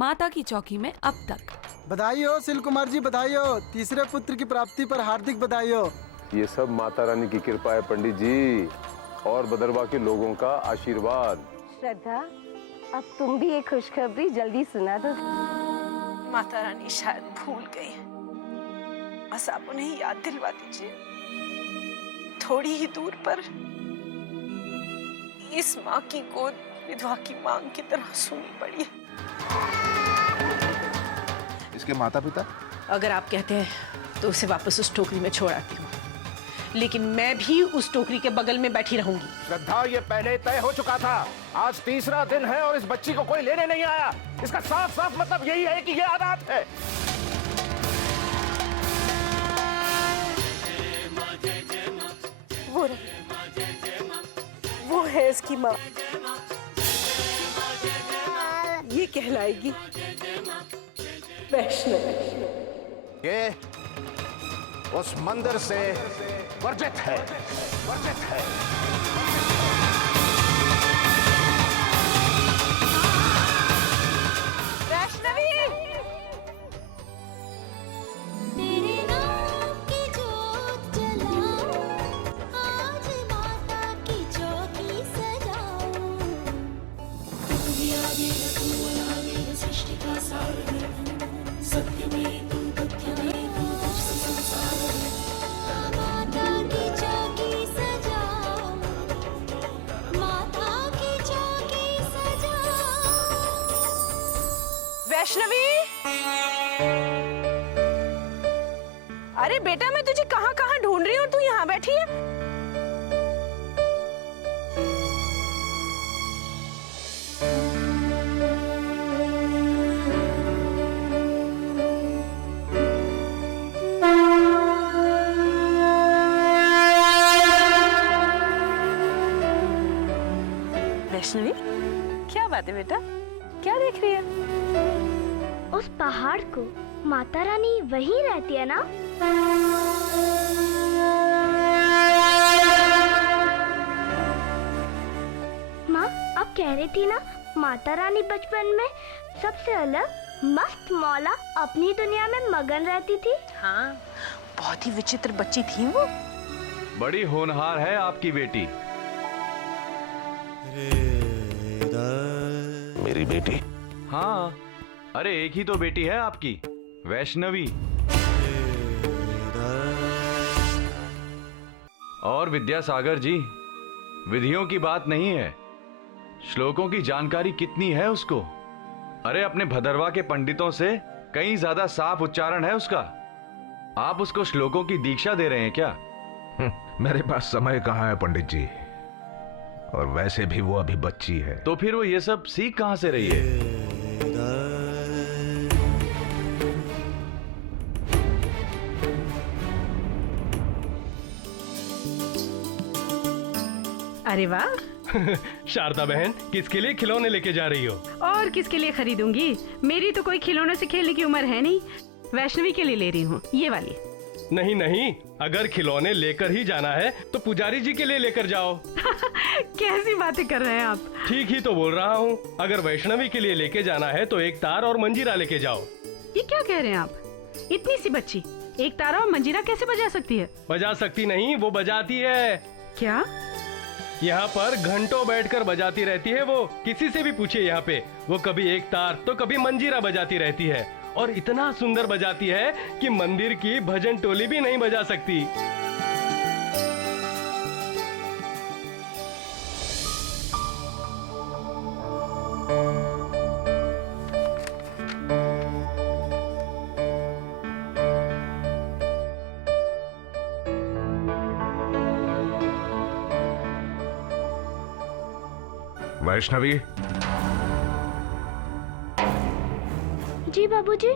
माता की चौकी में अब तक। बधाई हो सिल कुमार जी, बधाई हो। तीसरे पुत्र की प्राप्ति पर हार्दिक बधाई हो। ये सब माता रानी की कृपा है पंडित जी, और बदरवा के लोगों का आशीर्वाद। श्रद्धा, अब तुम भी एक खुशखबरी जल्दी सुना दो। माता रानी शायद भूल गई, बस आप उन्हें याद दिलवा दीजिए। थोड़ी ही दूर पर इस माँ की गोद विधवा की मांग की तरह सुनी पड़ी है। इसके माता पिता? अगर आप कहते हैं तो उसे वापस उस टोकरी में छोड़ आती हूँ, लेकिन मैं भी उस टोकरी के बगल में बैठी रहूंगी। श्रद्धा, ये पहले तय हो चुका था। आज तीसरा दिन है और इस बच्ची को कोई लेने नहीं आया। इसका साफ साफ मतलब यही है कि ये अनाथ है। वो है इसकी माँ। ये कहलाएगी वैष्णवी। ये उस मंदिर से वर्जित है, वर्जित है। वैष्णवी! तेरे नाम की जोत जलाऊं, आज माता की चौकी सजाऊं। तू आगे रखू आगे सृष्टि का सार है, सत्य में तू तथ्य में तू संसार है। माता की चौकी सजाऊं, माता की चौकी सजाऊं। वैष्णवी! अरे बेटा, मैं तुझे कहाँ कहाँ ढूंढ रही हूँ, तू यहाँ बैठी है। वैष्णवी, क्या बात है बेटा, क्या देख रही है? उस पहाड़ को माता रानी वहीं रहती है ना? माँ, अब कह रही थी ना माता रानी बचपन में सबसे अलग मस्त मौला अपनी दुनिया में मगन रहती थी। हाँ, बहुत ही विचित्र बच्ची थी वो। बड़ी होनहार है आपकी बेटी। मेरी बेटी? हाँ, अरे एक ही तो बेटी है आपकी, वैष्णवी। और विद्यासागर जी, विधियों की बात नहीं है, श्लोकों की जानकारी कितनी है उसको। अरे अपने भदरवा के पंडितों से कहीं ज्यादा साफ उच्चारण है उसका। आप उसको श्लोकों की दीक्षा दे रहे हैं क्या? मेरे पास समय कहाँ है पंडित जी, और वैसे भी वो अभी बच्ची है। तो फिर वो ये सब सीख कहां से रही है? अरे वाह! शारदा बहन, किसके लिए खिलौने लेके जा रही हो? और किसके लिए खरीदूंगी, मेरी तो कोई खिलौनों से खेलने की उम्र है नहीं। वैष्णवी के लिए ले रही हूँ, ये वाली। नहीं नहीं, अगर खिलौने लेकर ही जाना है तो पुजारी जी के लिए लेकर जाओ। कैसी बातें कर रहे हैं आप? ठीक ही तो बोल रहा हूँ। अगर वैष्णवी के लिए लेके जाना है तो एक तार और मंजीरा लेके जाओ। ये क्या कह रहे हैं आप? इतनी सी बच्ची एक तारा और मंजीरा कैसे बजा सकती है? बजा सकती नहीं, वो बजाती है। क्या? यहाँ पर घंटों बैठकर बजाती रहती है वो। किसी से भी पूछिए यहाँ पे, वो कभी एक तार तो कभी मंजीरा बजाती रहती है, और इतना सुंदर बजाती है कि मंदिर की भजन टोली भी नहीं बजा सकती। वैष्णवी? जी बाबूजी।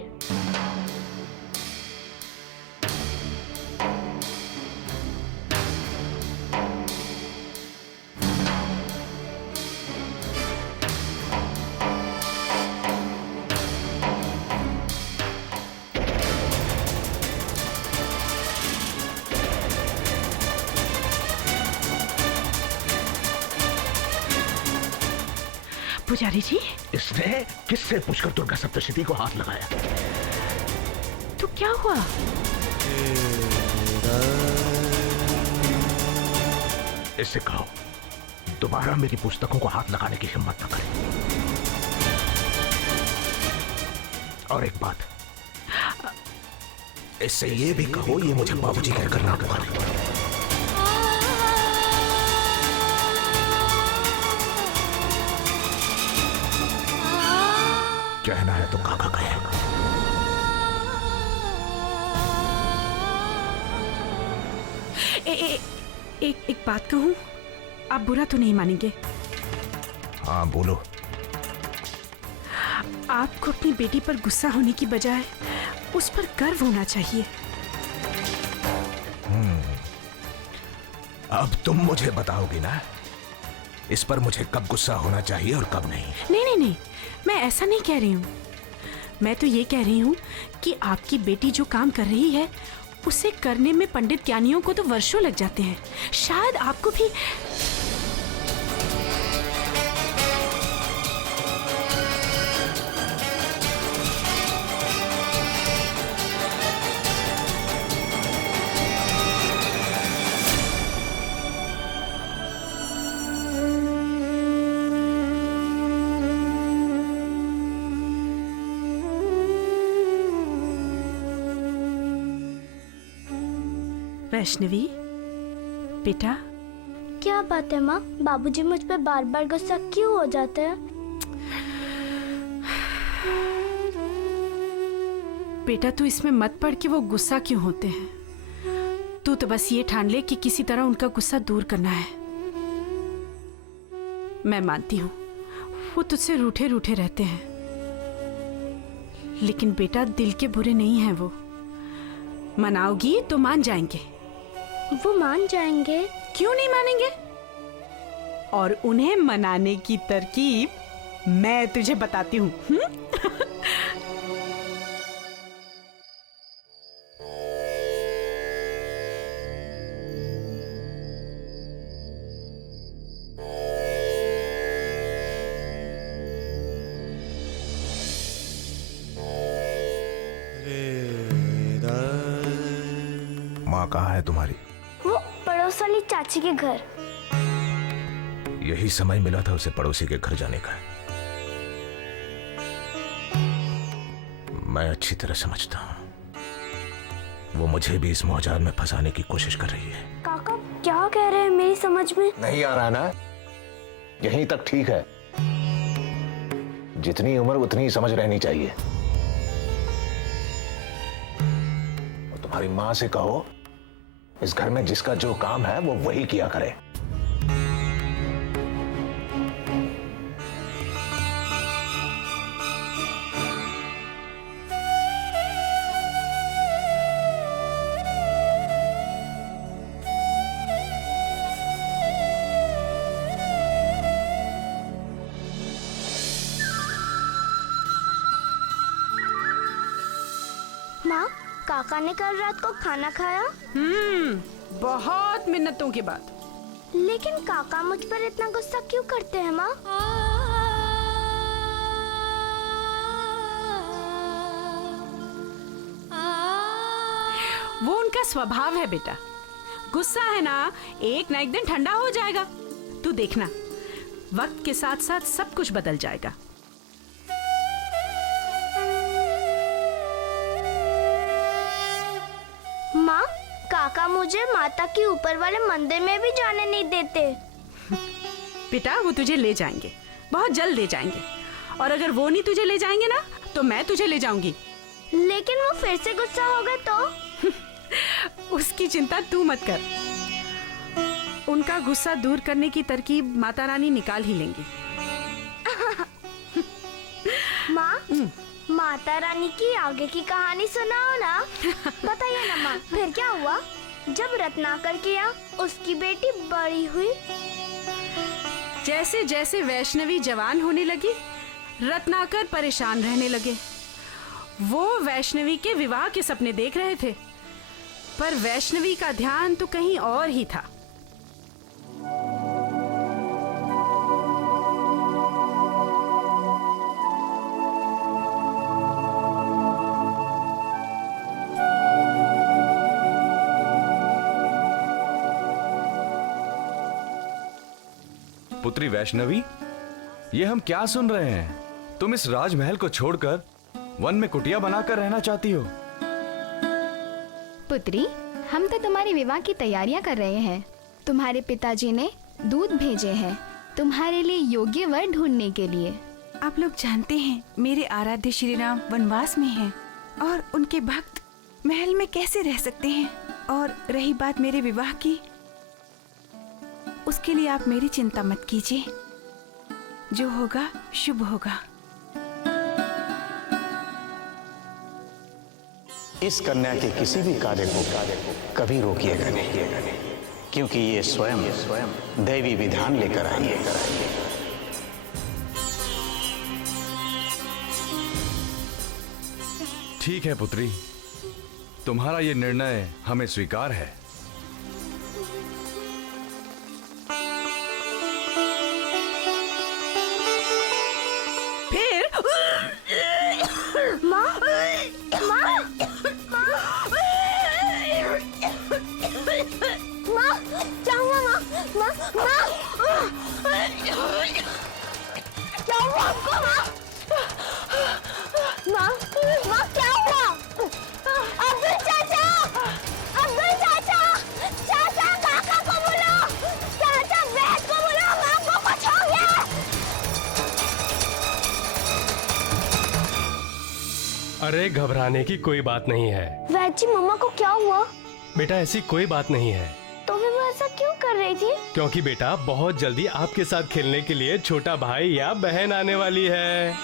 पुजारी जी, इसने किससे पूछकर दुर्गा सप्तशती को हाथ लगाया? तो क्या हुआ? इससे कहो दोबारा मेरी पुस्तकों को हाथ लगाने की हिम्मत न करे। और एक बात, इससे ये भी कहो ये मुझे बाबूजी कहकर ना पुकारे। कहना है तो काका कहेगा। एक बात कहूं, आप बुरा तो नहीं मानेंगे? हाँ बोलो। आपको अपनी बेटी पर गुस्सा होने की बजाय उस पर गर्व होना चाहिए। अब तुम मुझे बताओगी ना, इस पर मुझे कब गुस्सा होना चाहिए और कब नहीं? नहीं, मैं ऐसा नहीं कह रही हूँ। मैं तो ये कह रही हूँ कि आपकी बेटी जो काम कर रही है उसे करने में पंडित ज्ञानियों को तो वर्षों लग जाते हैं। शायद आपको भी। वैष्णवी बेटा, क्या बात है माँ? बाबूजी मुझ पे बार बार गुस्सा क्यों हो जाते हैं? बेटा तू इसमें मत पड़ कि वो गुस्सा क्यों होते हैं। तू तो बस ये ठान ले कि किसी तरह उनका गुस्सा दूर करना है। मैं मानती हूँ वो तुझसे रूठे रूठे रहते हैं, लेकिन बेटा दिल के बुरे नहीं हैं वो। मनाओगी तो मान जाएंगे। वो मान जाएंगे? क्यों नहीं मानेंगे? और उन्हें मनाने की तरकीब मैं तुझे बताती हूँ। माँ कहाँ है तुम्हारी? वो पड़ोस वाली चाची के घर। यही समय मिला था उसे पड़ोसी के घर जाने का। मैं अच्छी तरह समझता हूँ वो मुझे भी इस मौजाद में फंसाने की कोशिश कर रही है। काका क्या कह रहे हैं? मेरी समझ में नहीं आ रहा ना? यहीं तक ठीक है। जितनी उम्र उतनी ही समझ रहनी चाहिए। और तुम्हारी माँ से कहो इस घर में जिसका जो काम है वो वही किया करे। माँ, काका ने कल रात को खाना खाया? बहुत मिन्नतों के बाद। लेकिन काका मुझ पर इतना गुस्सा क्यों करते हैं माँ? वो उनका स्वभाव है बेटा। गुस्सा है ना एक दिन ठंडा हो जाएगा। तू देखना, वक्त के साथ साथ सब कुछ बदल जाएगा। माँ, काका मुझे माता के ऊपर वाले मंदिर में भी जाने नहीं देते। बेटा वो तुझे ले जाएंगे, बहुत जल्द ले जाएंगे। और अगर वो नहीं तुझे ले जाएंगे ना तो मैं तुझे ले जाऊंगी। लेकिन वो फिर से गुस्सा हो गए तो? उसकी चिंता तू मत कर। उनका गुस्सा दूर करने की तरकीब माता रानी निकाल ही लेंगी। माँ, माता रानी की आगे की कहानी सुनाओ ना। बताइए ना माँ, फिर क्या हुआ? जब रत्नाकर के यहाँ उसकी बेटी बड़ी हुई, जैसे जैसे वैष्णवी जवान होने लगी, रत्नाकर परेशान रहने लगे। वो वैष्णवी के विवाह के सपने देख रहे थे, पर वैष्णवी का ध्यान तो कहीं और ही था। पुत्री वैष्णवी, ये हम क्या सुन रहे हैं? तुम इस राजमहल को छोड़कर वन में कुटिया बनाकर रहना चाहती हो? पुत्री, हम तो तुम्हारी विवाह की तैयारियां कर रहे हैं। तुम्हारे पिताजी ने दूत भेजे हैं तुम्हारे लिए योग्य वर ढूंढने के लिए। आप लोग जानते हैं मेरे आराध्य श्री राम वनवास में हैं और उनके भक्त महल में कैसे रह सकते हैं। और रही बात मेरे विवाह की, उसके लिए आप मेरी चिंता मत कीजिए। जो होगा शुभ होगा। इस कन्या के किसी भी कार्य को कभी रोकिएगा नहीं, क्योंकि ये स्वयं दैवी विधान लेकर आई है। ठीक है पुत्री, तुम्हारा ये निर्णय हमें स्वीकार है। फिर माँ, माँ, माँ, क्या हुआ माँ? माँ, माँ, क्या हुआ आपको माँ? माँ, माँ क्या हुआ? अब्दुल चाचा, अब्दुल चाचा, चाचा काका को बुलाओ, चाचा वैद को बुलाओ, माँ को कुछ हो गया। अरे घबराने की कोई बात नहीं है। वैद जी, मम्मा को क्या हुआ? बेटा ऐसी कोई बात नहीं है। तो फिर वो ऐसा क्यों कर रही थी? क्योंकि बेटा बहुत जल्दी आपके साथ खेलने के लिए छोटा भाई या बहन आने वाली है।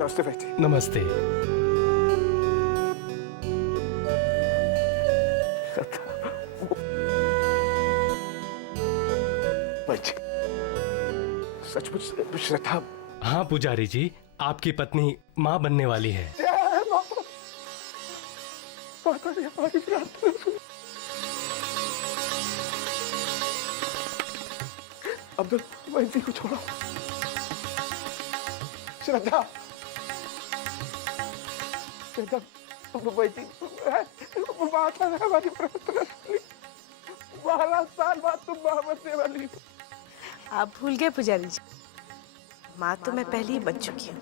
नमस्ते बेटी। नमस्ते। सचमुच श्रद्धा। हाँ पुजारी जी, आपकी पत्नी माँ बनने वाली है। माता ने हमारी प्रार्थना सुनी। अब्दुल वैदी को छोड़ो। श्रद्धा, श्रद्धा वैदी माता ने हमारी प्रार्थना सुनी। 12 साल बाद तुम माँ बनने वाली हो। आप भूल गए पुजारी जी, माँ तो मैं पहले ही बन चुकी हूँ।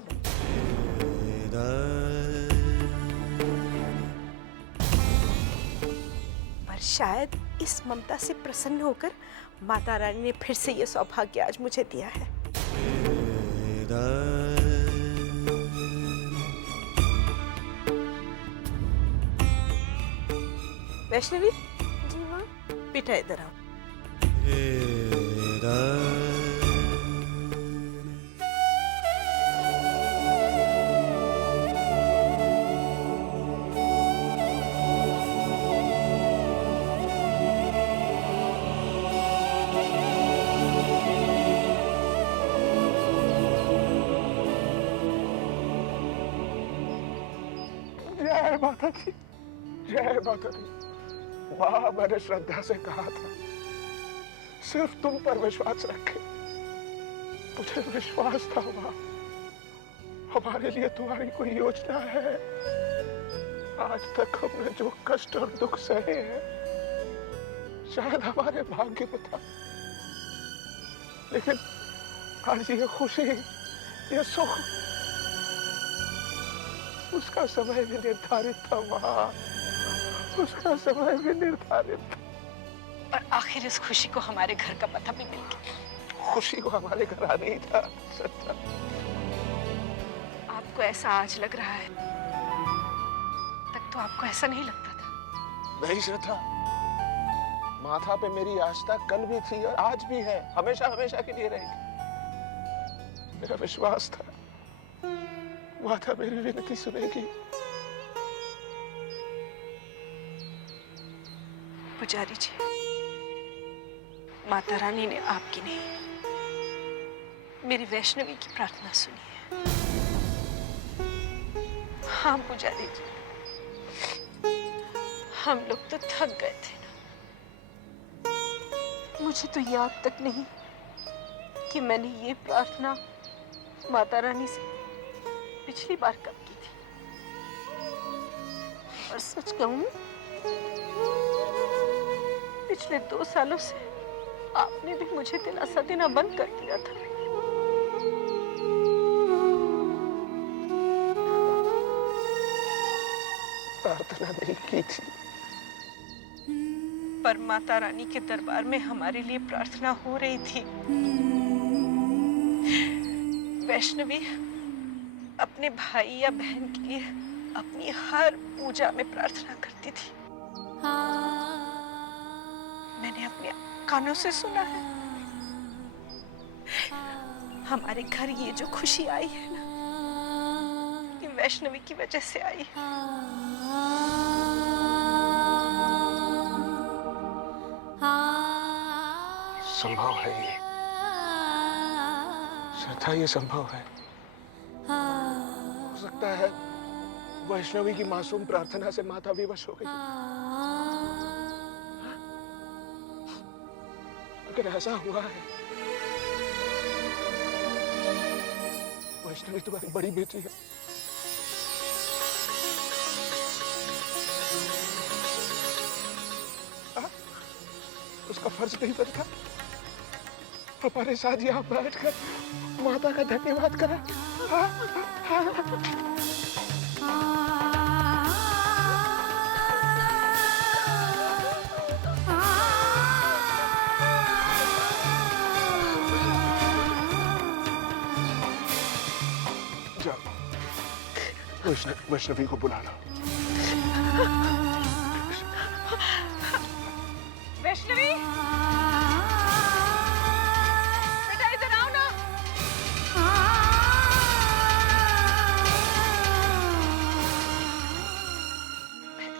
पर शायद इस ममता से प्रसन्न होकर माता रानी ने फिर से ये सौभाग्य आज मुझे दिया है। वैष्णवी जी माँ, बेटा इधर आओ। जय माता दी, जय माता दी। माँ, मैंने श्रद्धा से कहा था सिर्फ तुम पर विश्वास रखे। मुझे विश्वास था माँ, हमारे लिए तुम्हारी कोई योजना है। आज तक हमने जो कष्ट और दुख सहे हैं शायद हमारे भाग्य में था, लेकिन आज ये खुशी, ये सुख, उसका समय भी निर्धारित था माँ, उसका समय भी निर्धारित था। और आखिर इस खुशी को हमारे घर का पता भी मिल गया। खुशी को हमारे घर आना ही था। सच्चा आपको ऐसा आज लग रहा है, तब तो आपको ऐसा नहीं लगता था। नहीं श्रद्धा, माथा पे मेरी आस्था कल भी थी और आज भी है, हमेशा हमेशा के लिए रहेगी। मेरा विश्वास था माता मेरी विनती सुनेगी। पुजारी जी, माता रानी ने आपकी नहीं, मेरी वैष्णवी की प्रार्थना सुनी है। हाँ पुजारी जी, हम लोग तो थक गए थे ना। मुझे तो याद तक नहीं कि मैंने ये प्रार्थना माता रानी से पिछली बार कब की थी। और सच कहूं, पिछले 2 सालों से आपने भी मुझे दिलासा देना बंद कर दिया था। प्रार्थना नहीं की थी, पर माता रानी के दरबार में हमारे लिए प्रार्थना हो रही थी। वैष्णवी अपने भाई या बहन के लिए अपनी हर पूजा में प्रार्थना करती थी। मैंने अपने कानों से सुना है। हमारे घर ये जो खुशी आई है ना, ये वैष्णवी की वजह से आई है। संभव है ये श्रद्धा, ये संभव है। हो सकता है वैष्णवी की मासूम प्रार्थना से माता विवश हो गई। अगर ऐसा हुआ है, वैष्णवी तुम्हारी बड़ी बेटी है। उसका फर्ज नहीं बनता हमारे साथ यहाँ बैठकर माता का धन्यवाद करें? जाओ, वैष्णवी को बुला लो। वैष्णवी, बेटा इधर आओ ना।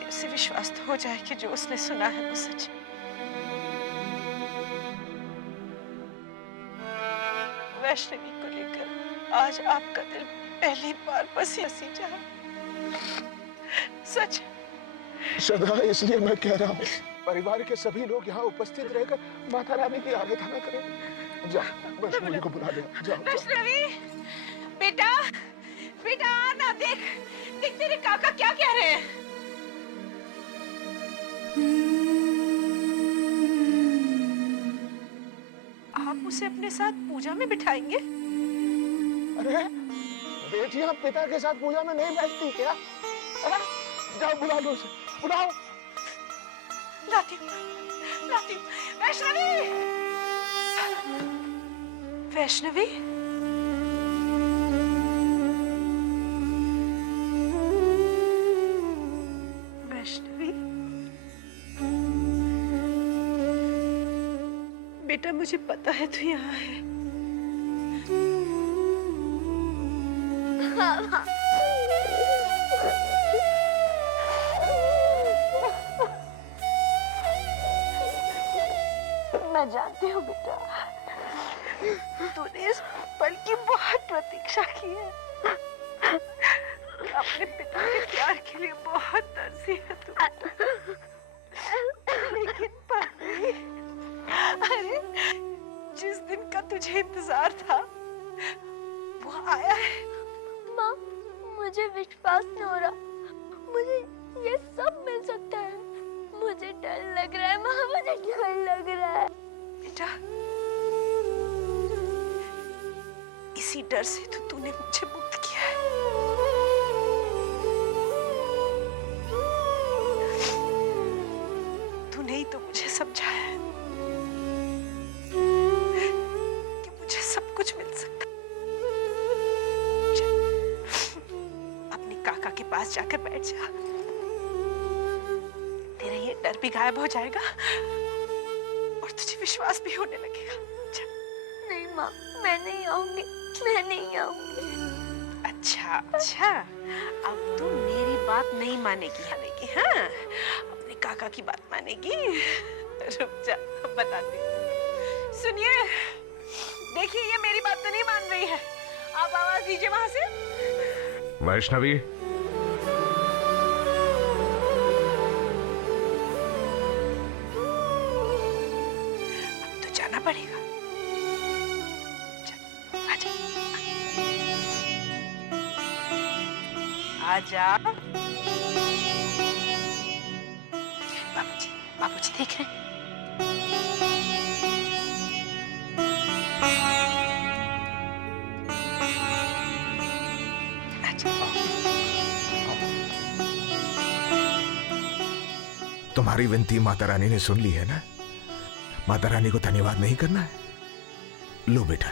उसे विश्वास तो हो जाए कि जो उसने सुना है वो सच है। वैष्णवी को लेकर आज आपका दिल पहली बार बसी जा। सच श्रद्धा, इसलिए मैं कह रहा हूँ परिवार के सभी लोग यहाँ उपस्थित रहकर माता रानी की आराधना करें। जाओ, वैष्णवी को बुला ले। जाओ। वैष्णवी, बेटा बेटा आना, देख देख तेरे काका क्या कह रहे हैं। आप उसे अपने साथ पूजा में बिठाएंगे? अरे बेटियां पिता के साथ पूजा में नहीं बैठती क्या? जाओ बुला लो उसे, बुलाओ। लाती हूँ। वैष्णवी, वैष्णवी, वैष्णवी, बेटा मुझे पता है तू यहाँ है। मैं जानती हूँ बेटा, तूने इस पल की बहुत प्रतीक्षा की है। अपने पिता के प्यार के लिए बहुत तरसी है तू। लेकिन पापी, अरे जिस दिन का तुझे इंतजार था वो आया है। माँ, मुझे विश्वास नहीं हो रहा। मुझे ये सब मिल सकता है। मुझे डर लग रहा है माँ, मुझे डर लग रहा है। बेटा, इसी डर से तो तूने मुझे मुक्त किया है। तूने ही तो मुझे समझाया है कि मुझे सब कुछ मिल सकता। अपने काका के पास जाकर बैठ जा, तेरा ये डर भी गायब हो जाएगा और तुझे विश्वास भी होने लगेगा। नहीं माँ, मैं नहीं आऊंगी, मैं नहीं आऊंगी। अच्छा, अब तू मेरी बात नहीं मानेगी, हाँ? अपने काका की बात मानेगी। रुक जा, बताती हूँ। सुनिए, देखिए ये मेरी बात तो नहीं मान रही है। आप आवाज दीजिए वहां से। वैष्णवी, अब तो जाना पड़ेगा। आजा। बाबूजी, बाबूजी देख रहे हैं। तुम्हारी विनती माता रानी ने सुन ली है ना? माता रानी को धन्यवाद नहीं करना है? लो बेटा।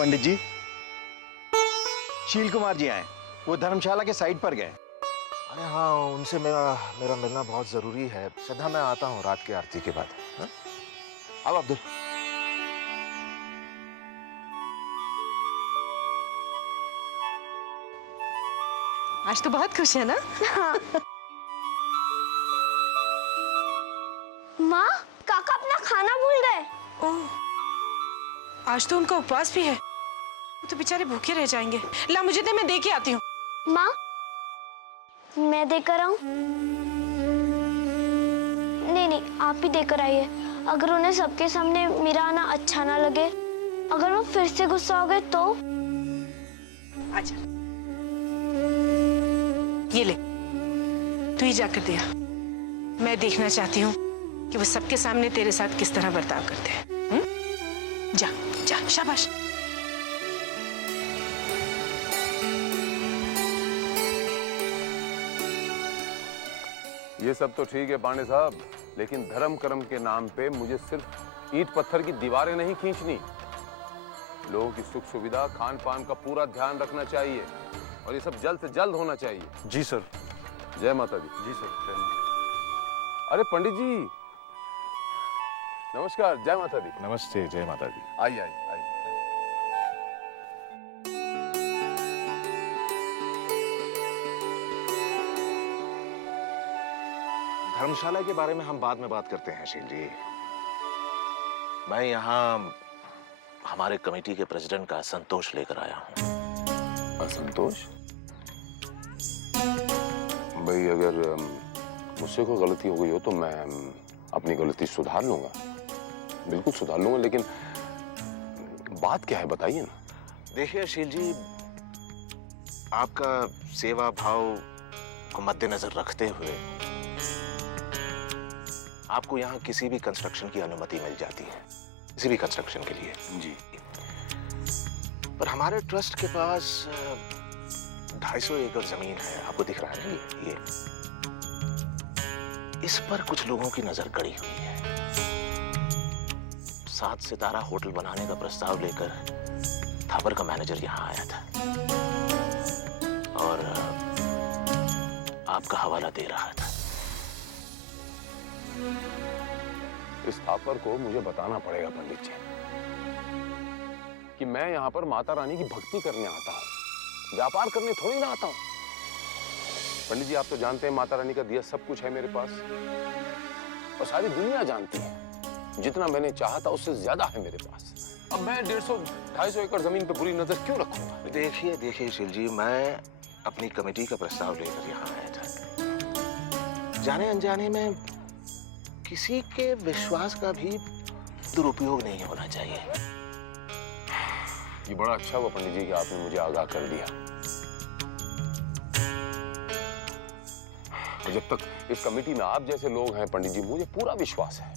पंडित जी, शील कुमार जी आए। वो धर्मशाला के साइड पर गए। अरे हाँ, उनसे मेरा मिलना बहुत जरूरी है। श्रद्धा, मैं आता हूँ रात की आरती के बाद। हाँ? अब अब्दुल। आज तो बहुत खुश है ना? हाँ। माँ, काका अपना खाना भूल गए। ओह, आज तो उनका उपवास भी है। वो तो बेचारे भूखे रह जाएंगे। ला मुझे दे, मैं दे के आती हूँ। माँ, मैं देकर आऊं? नहीं, आप ही देकर आइए। अगर उन्हें सबके सामने मेरा आना अच्छा ना लगे, अगर वो फिर से गुस्सा हो गए तो? आजा, ये ले, तू ही जाकर दिया। मैं देखना चाहती हूँ कि वो सबके सामने तेरे साथ किस तरह बर्ताव करते हैं। जा जा, शाबाश। ये सब तो ठीक है पांडे साहब, लेकिन धर्म कर्म के नाम पे मुझे सिर्फ ईंट पत्थर की दीवारें नहीं खींचनी। लोगों की सुख सुविधा, खान पान का पूरा ध्यान रखना चाहिए और ये सब जल्द से जल्द होना चाहिए। जी सर। जय माता दी। जी सर। अरे पंडित जी, नमस्कार। जय माता दी। नमस्ते। जय माता दी। आइए आइए आइए। धर्मशाला के बारे में हम बाद में बात करते हैं शील जी। मैं यहाँ हमारे कमेटी के प्रेसिडेंट का असंतोष लेकर आया हूँ। असंतोष? भाई, अगर मुझसे कोई गलती हो गई हो तो मैं अपनी गलती सुधार लूंगा, बिल्कुल सुधार लूंगा, लेकिन बात क्या है बताइए ना। देखिए शील जी, आपका सेवा भाव को मद्देनजर रखते हुए आपको यहाँ किसी भी कंस्ट्रक्शन की अनुमति मिल जाती है, किसी भी कंस्ट्रक्शन के लिए। जी। पर हमारे ट्रस्ट के पास 250 एकड़ जमीन है, आपको दिख रहा है ना ये। इस पर कुछ लोगों की नजर गड़ी हुई है। 7 सितारा होटल बनाने का प्रस्ताव लेकर थापर का मैनेजर यहाँ आया था और आपका हवाला दे रहा था। इस थापर को मुझे बताना पड़ेगा पंडित जी कि मैं यहाँ पर माता रानी की भक्ति करने आता हूँ, व्यापार करने थोड़ी ना आता हूँ। पंडित जी, आप तो जानते हैं माता रानी का दिया सब कुछ है मेरे पास और सारी दुनिया जानती है जितना मैंने चाहा था उससे ज्यादा है मेरे पास। अब मैं 150-250 एकड़ जमीन पे बुरी नजर क्यों रखूंगा? देखिए शील जी, मैं अपनी कमेटी का प्रस्ताव लेकर यहाँ आया था जाने अनजाने में किसी के विश्वास का भी दुरुपयोग नहीं होना चाहिए। ये बड़ा अच्छा हुआ पंडित जी कि आपने मुझे आगाह कर दिया। और जब तक इस कमेटी में आप जैसे लोग हैं पंडित जी, मुझे पूरा विश्वास है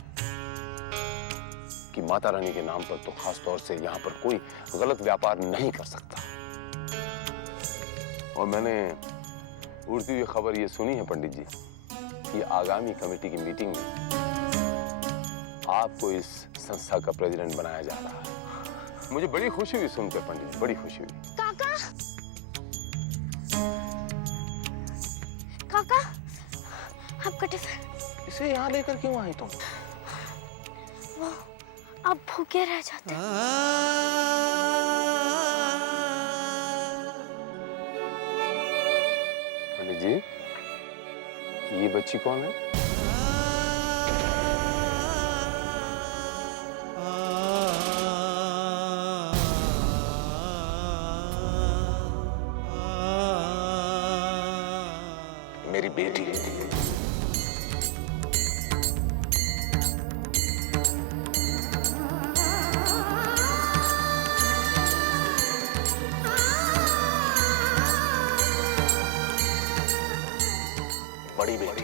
कि माता रानी के नाम पर तो खास तौर से यहाँ पर कोई गलत व्यापार नहीं कर सकता। और मैंने उड़ती हुई खबर ये सुनी है पंडित जी कि आगामी कमेटी की मीटिंग में आपको इस संस्था का प्रेसिडेंट बनाया जा रहा है। मुझे बड़ी खुशी हुई सुनकर पंडित जी, बड़ी खुशी हुई। काका, काका, आपका टिफिन। इसे यहाँ लेकर क्यों आई तुम? वो अब भूखे रह जाते। पंडित जी, ये बच्ची कौन है? मेरी बेटी है। बड़ी बेटी।